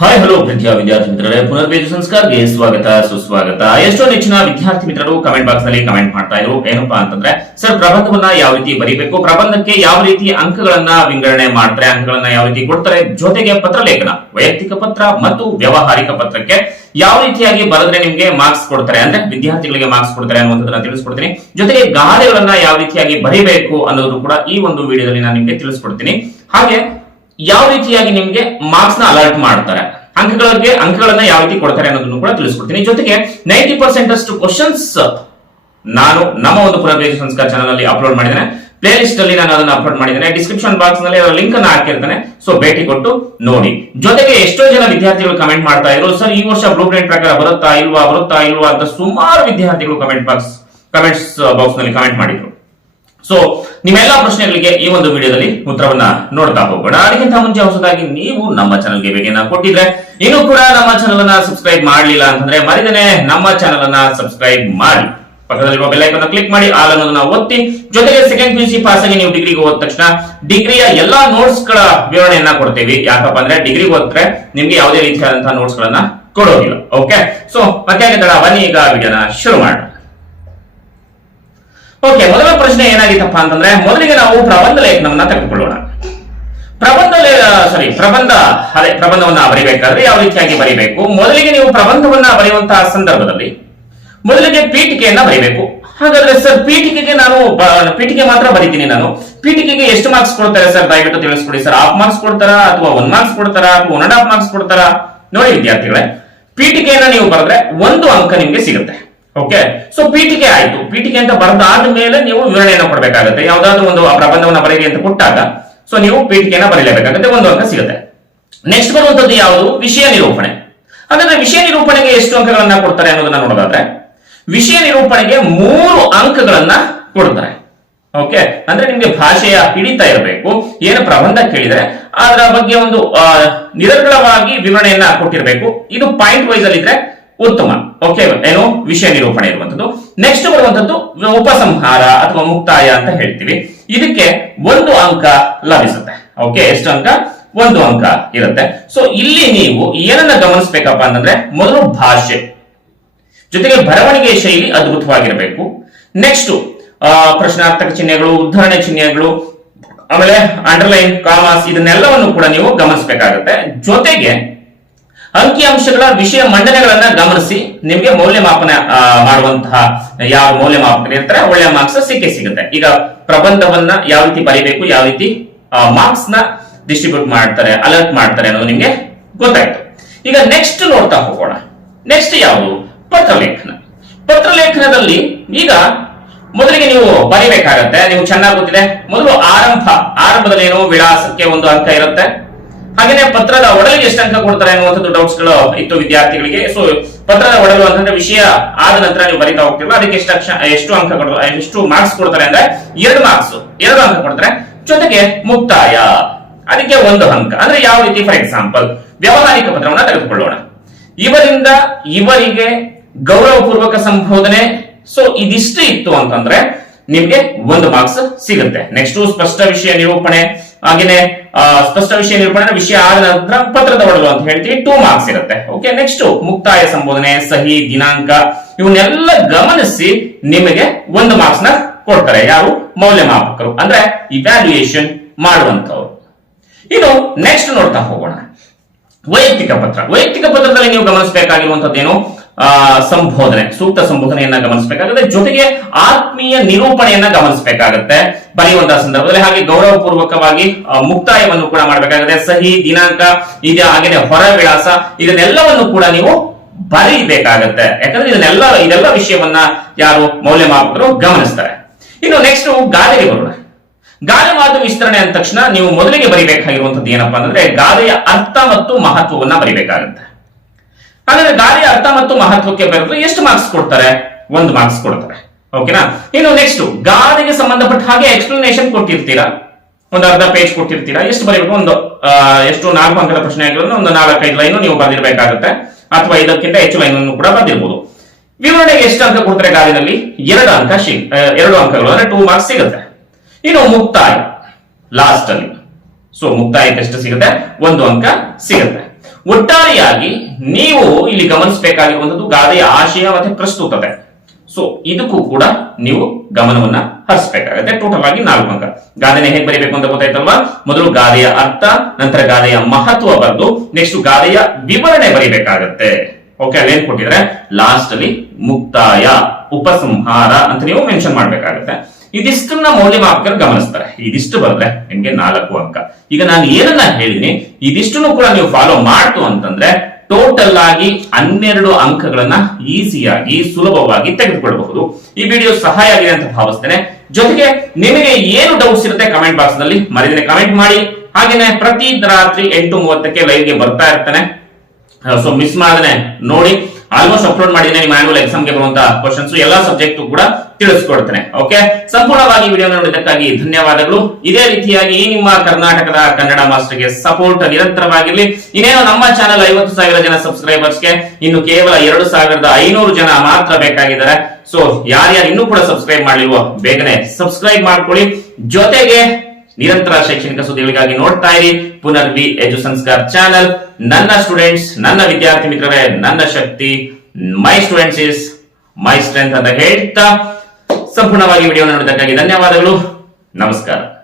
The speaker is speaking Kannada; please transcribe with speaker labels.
Speaker 1: ಹಾಯ್ ಹಲೋ ಪ್ರೀತಿಯ ವಿದ್ಯಾರ್ಥಿ ಮಿತ್ರರೇ ಪುನರ್ವೇದು ಸಂಸ್ಕಾರಕ್ಕೆ ಸ್ವಾಗತ, ಸುಸ್ವಾಗತ. ಎಷ್ಟೋ ನೆಚ್ಚಿನ ವಿದ್ಯಾರ್ಥಿ ಮಿತ್ರರು ಕಮೆಂಟ್ ಬಾಕ್ಸ್ನಲ್ಲಿ ಕಮೆಂಟ್ ಮಾಡ್ತಾ ಇದ್ರು. ಏನಪ್ಪಾ ಅಂತಂದ್ರೆ, ಸರ್, ಪ್ರಬಂಧವನ್ನ ಯಾವ ರೀತಿ ಬರೀಬೇಕು? ಪ್ರಬಂಧಕ್ಕೆ ಯಾವ ರೀತಿ ಅಂಕಗಳನ್ನ ವಿಂಗಡಣೆ ಮಾಡ್ತಾರೆ? ಅಂಕಗಳನ್ನ ಯಾವ ರೀತಿ ಕೊಡ್ತಾರೆ? ಜೊತೆಗೆ ಪತ್ರ ಲೇಖನ, ವೈಯಕ್ತಿಕ ಪತ್ರ ಮತ್ತು ವ್ಯವಹಾರಿಕ ಪತ್ರಕ್ಕೆ ಯಾವ ರೀತಿಯಾಗಿ ಬರೆದ್ರೆ ನಿಮ್ಗೆ ಮಾರ್ಕ್ಸ್ ಕೊಡ್ತಾರೆ? ಅಂದ್ರೆ ವಿದ್ಯಾರ್ಥಿಗಳಿಗೆ ಮಾರ್ಕ್ಸ್ ಕೊಡ್ತಾರೆ ಅನ್ನುವಂಥದ್ದನ್ನ ತಿಳಿಸ್ಕೊಡ್ತೀನಿ. ಜೊತೆಗೆ ಗಾದೆಗಳನ್ನ ಯಾವ ರೀತಿಯಾಗಿ ಬರೀಬೇಕು ಅನ್ನೋದು ಕೂಡ ಈ ಒಂದು ವಿಡಿಯೋದಲ್ಲಿ ನಾನು ನಿಮ್ಗೆ ತಿಳಿಸ್ಕೊಡ್ತೀನಿ. ಹಾಗೆ ಯಾವ ರೀತಿಯಾಗಿ ನಿಮ್ಗೆ ಮಾರ್ಕ್ಸ್ನ ಅಲರ್ಟ್ ಮಾಡ್ತಾರೆ? ಅಂಕಗಳಿಗೆ, ಅಂಕಗಳನ್ನ ಯಾವ ರೀತಿ ಕೊಡ್ತಾರೆ ಅನ್ನೋದನ್ನು ಕೂಡ ತಿಳಿಸ್ಕೊಡ್ತೀನಿ. ಜೊತೆಗೆ ನೈಂಟಿ ಪರ್ಸೆಂಟ್ ಅಷ್ಟು ಕ್ವಶನ್ಸ್ ನಾನು ನಮ್ಮ ಒಂದು ಪುನರ್ವೇದ ಸಂಸ್ಕಾರ ಚಾನಲ್ ಅಲ್ಲಿ ಅಪ್ಲೋಡ್ ಮಾಡಿದ್ದೇನೆ. ಪ್ಲೇ ಲಿಸ್ಟ್ ಅಲ್ಲಿ ನಾನು ಅದನ್ನ ಅಪ್ಲೋಡ್ ಮಾಡಿದ್ದೇನೆ. ಡಿಸ್ಕ್ರಿಪ್ಷನ್ ಬಾಕ್ಸ್ನಲ್ಲಿ ಅದರ ಲಿಂಕ್ ಅನ್ನು ಹಾಕಿರ್ತೇನೆ. ಸೊ ಭೇಟಿ ಕೊಟ್ಟು ನೋಡಿ. ಜೊತೆಗೆ ಎಷ್ಟೋ ಜನ ವಿದ್ಯಾರ್ಥಿಗಳು ಕಮೆಂಟ್ ಮಾಡ್ತಾ ಇದ್ರು, ಸರ್, ಈ ವರ್ಷ ಬ್ಲೂ ಪ್ರಿಂಟ್ ಪ್ರಕಾರ ಬರುತ್ತಾ ಇಲ್ವಾ ಬರುತ್ತಾ ಇಲ್ವಾ? ಅಂತ ಸುಮಾರು ವಿದ್ಯಾರ್ಥಿಗಳು ಕಮೆಂಟ್ ಬಾಕ್ಸ್ ಕಮೆಂಟ್ಸ್ ಬಾಕ್ಸ್ನಲ್ಲಿ ಕಮೆಂಟ್ ಮಾಡಿದ್ರು. ಸೊ ನಿಮ್ಮೆಲ್ಲ ಪ್ರಶ್ನೆಗಳಿಗೆ ಈ ಒಂದು ವಿಡಿಯೋದಲ್ಲಿ ಉತ್ತರವನ್ನ ನೋಡ್ತಾ ಹೋಗೋಣ. ಅದಕ್ಕಿಂತ ಮುಂಚೆ ಹೊಸದಾಗಿ ನೀವು ನಮ್ಮ ಚಾನಲ್ಗೆ ಭೇಟಿಯನ್ನ ಕೊಟ್ಟಿದ್ರೆ ಇನ್ನೂ ಕೂಡ ನಮ್ಮ ಚಾನಲ್ ಅನ್ನ ಸಬ್ಸ್ಕ್ರೈಬ್ ಮಾಡಲಿಲ್ಲ ಅಂತಂದ್ರೆ ಮರಿದನೆ ನಮ್ಮ ಚಾನಲ್ ಅನ್ನ ಸಬ್ಸ್ಕ್ರೈಬ್ ಮಾಡಿ. ಪಕ್ಕದಲ್ಲಿರುವ ಬೆಲ್ ಕ್ಲಿಕ್ ಮಾಡಿ ಆಲ್ ಅನ್ನೋದನ್ನ ಒತ್ತಿ. ಜೊತೆಗೆ second P U C pass ಆಗಿ ನೀವು ಡಿಗ್ರಿಗೆ ಹೋದ ತಕ್ಷಣ ಡಿಗ್ರಿಯ ಎಲ್ಲಾ ನೋಟ್ಸ್ಗಳ ವಿವರಣೆಯನ್ನ ಕೊಡ್ತೀವಿ. ಯಾಕಪ್ಪ ಅಂದ್ರೆ ಡಿಗ್ರಿಗೆ ಹೋದ್ರೆ ನಿಮ್ಗೆ ಯಾವುದೇ ರೀತಿಯಾದಂತಹ ನೋಟ್ಸ್ ಗಳನ್ನ ಕೊಡೋದಿಲ್ಲ. ಓಕೆ ಸೊ ಮತ್ತೆ ಬನ್ನಿ, ಈಗ ವಿಡಿಯೋನ ಶುರು ಮಾಡೋಣ. ಓಕೆ ಮೊದಲ ಪ್ರಶ್ನೆ ಏನಾಗಿತ್ತಪ್ಪ ಅಂತಂದ್ರೆ ಮೊದಲಿಗೆ ನಾವು ಪ್ರಬಂಧ ಲೇಖನವನ್ನ ತೆಗೆದುಕೊಳ್ಳೋಣ. ಪ್ರಬಂಧ ಸಾರಿ ಪ್ರಬಂಧ ಅದೇ, ಪ್ರಬಂಧವನ್ನ ಬರಿಬೇಕಾದ್ರೆ ಯಾವ ರೀತಿಯಾಗಿ ಬರಿಬೇಕು? ಮೊದಲಿಗೆ ನೀವು ಪ್ರಬಂಧವನ್ನ ಬರೆಯುವಂತಹ ಸಂದರ್ಭದಲ್ಲಿ ಮೊದಲಿಗೆ ಪೀಠಿಕೆಯನ್ನ ಬರಿಬೇಕು. ಹಾಗಾದ್ರೆ ಸರ್, ಪೀಠಿಕೆಗೆ ನಾನು ಪೀಠಿಕೆ ಮಾತ್ರ ಬರಿತೀನಿ ನಾನು. ಪೀಠಿಕೆಗೆ ಎಷ್ಟು ಮಾರ್ಕ್ಸ್ ಕೊಡ್ತಾರೆ ಸರ್? ದಯವಿಟ್ಟು ತಿಳಿಸ್ಕೊಡಿ ಸರ್. ಹಾಫ್ ಮಾರ್ಕ್ಸ್ ಕೊಡ್ತಾರಾ ಅಥವಾ ಒನ್ ಮಾರ್ಕ್ಸ್ ಕೊಡ್ತಾರಾ ಅಥವಾ ಒನ್ ಅಂಡ್ ಹಾಫ್ ಮಾರ್ಕ್ಸ್ ಕೊಡ್ತಾರಾ? ನೋಡಿ ವಿದ್ಯಾರ್ಥಿಗಳೇ, ಪೀಠಿಕೆಯನ್ನ ನೀವು ಬರೆದ್ರೆ ಒಂದು ಅಂಕ ನಿಮ್ಗೆ ಸಿಗುತ್ತೆ. ಓಕೆ ಸೊ ಪೀಠಿಕೆ ಆಯ್ತು. ಪೀಠಿಕೆ ಅಂತ ಬರೆದಾದ ಮೇಲೆ ನೀವು ವಿವರಣೆಯನ್ನು ಕೊಡಬೇಕಾಗುತ್ತೆ. ಯಾವ್ದಾದ್ರು ಒಂದು ಪ್ರಬಂಧವನ್ನು ಬರೀರಿ ಅಂತ ಕೊಟ್ಟಾಗ. ಸೊ ನೀವು ಪೀಠಿಕೆಯನ್ನ ಬರೀಲೇಬೇಕಾಗುತ್ತೆ. ಒಂದು ಅಂಕ ಸಿಗುತ್ತೆ. ನೆಕ್ಸ್ಟ್ ಬರುವಂತದ್ದು ಯಾವುದು? ವಿಷಯ ನಿರೂಪಣೆ. ಹಾಗಾದ್ರೆ ವಿಷಯ ನಿರೂಪಣೆಗೆ ಎಷ್ಟು ಅಂಕಗಳನ್ನ ಕೊಡ್ತಾರೆ ಅನ್ನೋದನ್ನ ನೋಡೋದಾದ್ರೆ, ವಿಷಯ ನಿರೂಪಣೆಗೆ ಮೂರು ಅಂಕಗಳನ್ನ ಕೊಡ್ತಾರೆ. ಓಕೆ ಅಂದ್ರೆ ನಿಮ್ಗೆ ಭಾಷೆಯ ಹಿಡಿತ ಇರಬೇಕು. ಏನು ಪ್ರಬಂಧ ಕೇಳಿದ್ರೆ, ಅದರ ಬಗ್ಗೆ ಒಂದು ನಿರರ್ಗಳವಾಗಿ ವಿವರಣೆಯನ್ನ ಕೊಟ್ಟಿರಬೇಕು. ಇದು ಪಾಯಿಂಟ್ ವೈಸ್ ಅಲ್ಲಿ ಇದ್ರೆ ಉತ್ತಮ. ಓಕೆ ಏನು? ವಿಷಯ ನಿರೂಪಣೆ ಇರುವಂತದ್ದು ನೆಕ್ಸ್ಟ್ ಬರುವಂತದ್ದು ಉಪಸಂಹಾರ ಅಥವಾ ಮುಕ್ತಾಯ ಅಂತ ಹೇಳ್ತೀವಿ. ಇದಕ್ಕೆ ಒಂದು ಅಂಕ ಲಭಿಸುತ್ತೆ. ಓಕೆ ಎಷ್ಟು ಅಂಕ? ಒಂದು ಅಂಕ ಇರುತ್ತೆ. ಸೊ ಇಲ್ಲಿ ನೀವು ಏನನ್ನ ಗಮನಿಸಬೇಕಪ್ಪ ಅಂತಂದ್ರೆ, ಮೊದಲು ಭಾಷೆ. ಜೊತೆಗೆ ಬರವಣಿಗೆ ಶೈಲಿ ಅದ್ಭುತವಾಗಿರಬೇಕು. ನೆಕ್ಸ್ಟ್ ಪ್ರಶ್ನಾರ್ಥಕ ಚಿಹ್ನೆಗಳು, ಉದ್ಧರಣೆ ಚಿಹ್ನೆಗಳು, ಆಮೇಲೆ ಅಂಡರ್ಲೈನ್ ಕಾಮಾಸ್ ಇದನ್ನೆಲ್ಲವನ್ನು ಕೂಡ ನೀವು ಗಮನಿಸಬೇಕಾಗುತ್ತೆ. ಜೊತೆಗೆ ಅಂಕಿಅಂಶಗಳ ವಿಷಯ ಮಂಡನೆಗಳನ್ನ ಗಮನಿಸಿ ನಿಮಗೆ ಮೌಲ್ಯಮಾಪನ ಮಾಡುವಂತಹ ಯಾವ ಮೌಲ್ಯಮಾಪನ ಇರ್ತಾರೆ, ಒಳ್ಳೆಯ ಮಾರ್ಕ್ಸ್ ಸಿಕ್ಕೇ ಸಿಗುತ್ತೆ. ಈಗ ಪ್ರಬಂಧವನ್ನ ಯಾವ ರೀತಿ ಬರೀಬೇಕು, ಯಾವ ರೀತಿ ಮಾರ್ಕ್ಸ್ನ ಡಿಸ್ಟ್ರಿಬ್ಯೂಟ್ ಮಾಡ್ತಾರೆ ಅಲರ್ಟ್ ಮಾಡ್ತಾರೆ ಅನ್ನೋದು ನಿಮ್ಗೆ ಗೊತ್ತಾಯ್ತು. ಈಗ ನೆಕ್ಸ್ಟ್ ನೋಡ್ತಾ ಹೋಗೋಣ. ನೆಕ್ಸ್ಟ್ ಯಾವುದು? ಪತ್ರಲೇಖನ. ಪತ್ರಲೇಖನದಲ್ಲಿ ಈಗ ಮೊದಲಿಗೆ ನೀವು ಬರೀಬೇಕಾಗತ್ತೆ ನೀವು ಚೆನ್ನಾಗಿ ಗೊತ್ತಿದೆ. ಮೊದಲು ಆರಂಭ ಆರಂಭದಲ್ಲಿ ಏನು ವಿಳಾಸಕ್ಕೆ ಒಂದು ಅಂಕ ಇರುತ್ತೆ. ಹಾಗೇನೆ ಪತ್ರದ ಒಡಲಿಗೆ ಎಷ್ಟು ಅಂಕ ಕೊಡ್ತಾರೆ ಅನ್ನುವಂಥದ್ದು ಡೌಟ್ಸ್ಗಳು ಇತ್ತು ವಿದ್ಯಾರ್ಥಿಗಳಿಗೆ. ಸೊ ಪತ್ರದ ಒಡಲು ಅಂತಂದ್ರೆ ವಿಷಯ ಆದ ನಂತರ ನೀವು ಬರಿತಾ ಹೋಗ್ತಿರೋ ಅದಕ್ಕೆ ಎಷ್ಟು ಅಕ್ಷ ಎಷ್ಟು ಅಂಕ ಕೊಡ್ತಾರೆ ಎಷ್ಟು ಮಾರ್ಕ್ಸ್ ಕೊಡ್ತಾರೆ ಅಂದ್ರೆ ಎರಡು ಮಾರ್ಕ್ಸ್ ಎರಡು ಅಂಕ ಕೊಡ್ತಾರೆ. ಜೊತೆಗೆ ಮುಕ್ತಾಯ. ಅದಕ್ಕೆ ಒಂದು ಅಂಕ. ಅಂದ್ರೆ ಯಾವ ರೀತಿ? ಫಾರ್ ಎಕ್ಸಾಂಪಲ್ ವ್ಯವಹಾರಿಕ ಪತ್ರವನ್ನ ತೆಗೆದುಕೊಳ್ಳೋಣ. ಇವರಿಂದ ಇವರಿಗೆ ಗೌರವಪೂರ್ವಕ ಸಂಬೋಧನೆ. ಸೊ ಇದಿಷ್ಟು ಇತ್ತು ಅಂತಂದ್ರೆ ನಿಮ್ಗೆ ಒಂದು ಮಾರ್ಕ್ಸ್ ಸಿಗುತ್ತೆ. ನೆಕ್ಸ್ಟ್ ಸ್ಪಷ್ಟ ವಿಷಯ ನಿರೂಪಣೆ. ಹಾಗೇನೆ ಸ್ಪಷ್ಟ ವಿಷಯ ನಿರೂಪಣೆ ವಿಷಯ ಆದ ನಂತರ ಪತ್ರದ ಒಡಲು ಅಂತ ಹೇಳ್ತೀವಿ. ಟೂ ಮಾರ್ಕ್ಸ್ ಇರುತ್ತೆ. ಓಕೆ ನೆಕ್ಸ್ಟ್ ಮುಕ್ತಾಯ ಸಂಬೋಧನೆ, ಸಹಿ, ದಿನಾಂಕ, ಇವನ್ನೆಲ್ಲ ಗಮನಿಸಿ ನಿಮಗೆ ಒಂದು ಮಾರ್ಕ್ಸ್ನ ಕೊಡ್ತಾರೆ. ಯಾರು? ಮೌಲ್ಯಮಾಪಕರು. ಅಂದ್ರೆ ಇವ್ಯಾಲ್ಯೂಯೇಷನ್ ಮಾಡುವಂತವ್ರು ಇನ್ನು ನೆಕ್ಸ್ಟ್ ನೋಡ್ತಾ ಹೋಗೋಣ. ವೈಯಕ್ತಿಕ ಪತ್ರ. ವೈಯಕ್ತಿಕ ಪತ್ರದಲ್ಲಿ ನೀವು ಗಮನಿಸಬೇಕಾಗಿರುವಂತದ್ದೇನು ಸಂಬೋಧನೆ, ಸೂಕ್ತ ಸಂಬೋಧನೆಯನ್ನ ಗಮನಿಸಬೇಕಾಗುತ್ತೆ. ಜೊತೆಗೆ ಆತ್ಮೀಯ ನಿರೂಪಣೆಯನ್ನ ಗಮನಿಸಬೇಕಾಗುತ್ತೆ. ಬರೆಯುವಂತಹ ಸಂದರ್ಭದಲ್ಲಿ ಹಾಗೆ ಗೌರವಪೂರ್ವಕವಾಗಿ ಮುಕ್ತಾಯವನ್ನು ಕೂಡ ಮಾಡಬೇಕಾಗುತ್ತೆ. ಸಹಿ, ದಿನಾಂಕ, ಇದೆ ಹಾಗೆ ಹೊರ ವಿಳಾಸ, ಇದನ್ನೆಲ್ಲವನ್ನು ಕೂಡ ನೀವು ಬರೀಬೇಕಾಗತ್ತೆ. ಯಾಕಂದ್ರೆ ಇದನ್ನೆಲ್ಲ, ಇದೆಲ್ಲ ವಿಷಯವನ್ನ ಯಾರು ಮೌಲ್ಯಮಾಪಕರು ಗಮನಿಸ್ತಾರೆ. ಇನ್ನು ನೆಕ್ಸ್ಟ್ ಗಾದೆಗೆ ಬರೋಣ. ಗಾದೆ ಮಾತು ವಿಸ್ತರಣೆ ಅಂದ ತಕ್ಷಣ ನೀವು ಮೊದಲಿಗೆ ಬರಿಬೇಕಾಗಿರುವಂತದ್ದು ಏನಪ್ಪಾ ಅಂದ್ರೆ ಗಾದೆಯ ಅರ್ಥ ಮತ್ತು ಮಹತ್ವವನ್ನ ಬರಿಬೇಕಾಗುತ್ತೆ. ಹಾಗಾದ್ರೆ ಗಾಳಿಯ ಅರ್ಥ ಮತ್ತು ಮಹತ್ವಕ್ಕೆ ಬರೆದು ಎಷ್ಟು ಮಾರ್ಕ್ಸ್ ಕೊಡ್ತಾರೆ? ಒಂದು ಮಾರ್ಕ್ಸ್ ಕೊಡ್ತಾರೆ. ಓಕೆನಾ ಇನ್ನು ನೆಕ್ಸ್ಟ್ ಗಾಳಿಗೆ ಸಂಬಂಧಪಟ್ಟ ಹಾಗೆ ಎಕ್ಸ್ಪ್ಲನೇಷನ್ ಕೊಟ್ಟಿರ್ತೀರಾ? ಒಂದು ಅರ್ಧ ಪೇಜ್ ಕೊಟ್ಟಿರ್ತೀರಾ? ಎಷ್ಟು ಬರೀಬೇಕು? ಒಂದು ಎಷ್ಟು ನಾಲ್ಕು ಅಂಕದ ಪ್ರಶ್ನೆ ಆಗಿರೋದು ಒಂದು ನಾಲ್ಕೈದು ಲೈನ್ ನೀವು ಬರೆದಿರಬೇಕಾಗುತ್ತೆ. ಅಥವಾ ಇದಕ್ಕಿಂತ ಹೆಚ್ಚು ಲೈನ್ ಅನ್ನು ಕೂಡ ಬರ್ದಿರ್ಬೋದು. ವಿವರಣೆಗೆ ಎಷ್ಟು ಅಂಕ ಕೊಡ್ತಾರೆ ಗಾಳಿನಲ್ಲಿ? ಎರಡು ಅಂಕ ಶಿ ಎರಡು ಅಂಕಗಳು, ಅಂದ್ರೆ ಟೂ ಮಾರ್ಕ್ಸ್ ಸಿಗುತ್ತೆ. ಇನ್ನು ಮುಕ್ತಾಯ ಲಾಸ್ಟ್ ಅಲ್ಲಿ. ಸೊ ಮುಕ್ತಾಯಕ್ಕೆ ಎಷ್ಟು ಸಿಗುತ್ತೆ? ಒಂದು ಅಂಕ ಸಿಗುತ್ತೆ. ಒಟ್ಟಾರೆಯಾಗಿ ನೀವು ಇಲ್ಲಿ ಗಮನಿಸಬೇಕಾಗಿರುವಂತದ್ದು ಗಾದೆಯ ಆಶಯ ಮತ್ತೆ ಪ್ರಸ್ತುತತೆ. ಸೊ ಇದಕ್ಕೂ ಕೂಡ ನೀವು ಗಮನವನ್ನ ಹರಿಸಬೇಕಾಗತ್ತೆ. ಟೋಟಲ್ ಆಗಿ ನಾಲ್ಕು ಅಂಕ. ಗಾದೆನ ಹೇಗೆ ಬರೀಬೇಕು ಅಂತ ಗೊತ್ತಾಯ್ತಲ್ವಾ? ಮೊದಲು ಗಾದೆಯ ಅರ್ಥ, ನಂತರ ಗಾದೆಯ ಮಹತ್ವ ಬರೆದು ನೆಕ್ಸ್ಟ್ ಗಾದೆಯ ವಿವರಣೆ ಬರೀಬೇಕಾಗತ್ತೆ. ಓಕೆ ಅಲ್ಲೇನ್ ಕೊಟ್ಟಿದ್ರೆ ಲಾಸ್ಟ್ ಅಲ್ಲಿ ಮುಕ್ತಾಯ, ಉಪಸಂಹಾರ ಅಂತ ನೀವು ಮೆನ್ಷನ್ ಮಾಡ್ಬೇಕಾಗುತ್ತೆ. ಇದಿಷ್ಟನ್ನ ಮೌಲ್ಯಮಾಪಕರು ಗಮನಿಸ್ತಾರೆ. ಇದಿಷ್ಟು ಬಂದ್ರೆ ನಿಮ್ಗೆ ನಾಲ್ಕು ಅಂಕ. ಈಗ ನಾನು ಏನನ್ನ ಹೇಳಿನಿ, ಇದಿಷ್ಟನ್ನು ಕೂಡ ನೀವು ಫಾಲೋ ಮಾಡ್ತು ಅಂತಂದ್ರೆ ಟೋಟಲ್ ಆಗಿ ಹನ್ನೆರಡು ಅಂಕಗಳನ್ನ ಈಸಿಯಾಗಿ ಸುಲಭವಾಗಿ ತೆಗೆದುಕೊಳ್ಳಬಹುದು ಈ ವಿಡಿಯೋ ಸಹಾಯ ಆಗಿದೆ ಅಂತ ಭಾವಿಸ್ತೇನೆ. ಜೊತೆಗೆ ನಿಮಗೆ ಏನು ಡೌಟ್ಸ್ ಇರುತ್ತೆ ಕಮೆಂಟ್ ಬಾಕ್ಸ್ನಲ್ಲಿ ಮರೆಯದೇ ಕಮೆಂಟ್ ಮಾಡಿ. ಹಾಗೇನೆ ಪ್ರತಿ ರಾತ್ರಿ ಎಂಟು ಮೂವತ್ತಕ್ಕೆ ಲೈವ್ಗೆ ಬರ್ತಾ ಇರ್ತಾನೆ. ಸೊ ಮಿಸ್ ಮಾಡದೆ ನೋಡಿ. ಆಲ್ಮೋಸ್ಟ್ ಅಪ್ಲೋಡ್ ಮಾಡಿದ್ದೀನಿ, ನಿಮ್ಮ ಆನ್ಯುವಲ್ ಎಕ್ಸಾಮ್ಗೆ ಬರುವಂತಹ ಕ್ವಶನ್ಸ್ ಎಲ್ಲಾ ಸಬ್ಜೆಕ್ಟ್ ಕೂಡ ತಿಳಿಸ್ಕೊಡ್ತೇನೆ ಓಕೆ ಸಂಪೂರ್ಣವಾಗಿ ವಿಡಿಯೋ ನೋಡಿದ್ದಕ್ಕಾಗಿ ಧನ್ಯವಾದಗಳು. ಇದೇ ರೀತಿಯಾಗಿ ನಿಮ್ಮ ಕರ್ನಾಟಕದ ಕನ್ನಡ ಮಾಸ್ಟರ್ಗೆ ಸಪೋರ್ಟ್ ನಿರಂತರವಾಗಿರ್ಲಿ. ಇನ್ನೇನು ನಮ್ಮ ಚಾನೆಲ್ ಐವತ್ತು ಸಾವಿರ ಜನ ಸಬ್ಸ್ಕ್ರೈಬರ್ಸ್ಗೆ ಇನ್ನು ಕೇವಲ ಎರಡು ಸಾವಿರದ ಐನೂರು ಜನ ಮಾತ್ರ ಬೇಕಾಗಿದ್ದಾರೆ. ಸೊ ಯಾರ್ಯಾರು ಇನ್ನೂ ಕೂಡ ಸಬ್ಸ್ಕ್ರೈಬ್ ಮಾಡಲಿಲ್ವೋ, ಬೇಗನೆ ಸಬ್ಸ್ಕ್ರೈಬ್ ಮಾಡ್ಕೊಳ್ಳಿ. ಜೊತೆಗೆ ನಿರಂತರ ಶೈಕ್ಷಣಿಕ ಸುದ್ದಿಗಳಿಗಾಗಿ ನೋಡ್ತಾ ಇರಿ. ಪುನರ್ ಬಿ ಎಜು ಸಂಸ್ಕಾರ್ ಚಾನಲ್. ನನ್ನ ಸ್ಟೂಡೆಂಟ್ಸ್, ನನ್ನ ವಿದ್ಯಾರ್ಥಿ ಮಿತ್ರರೇ, ನನ್ನ ಶಕ್ತಿ, my students is my strength ಅಂತ ಹೇಳ್ತಾ ಸಂಪೂರ್ಣವಾಗಿ ವಿಡಿಯೋ ನೋಡಿದ್ದಕ್ಕಾಗಿ ಧನ್ಯವಾದಗಳು. ನಮಸ್ಕಾರ.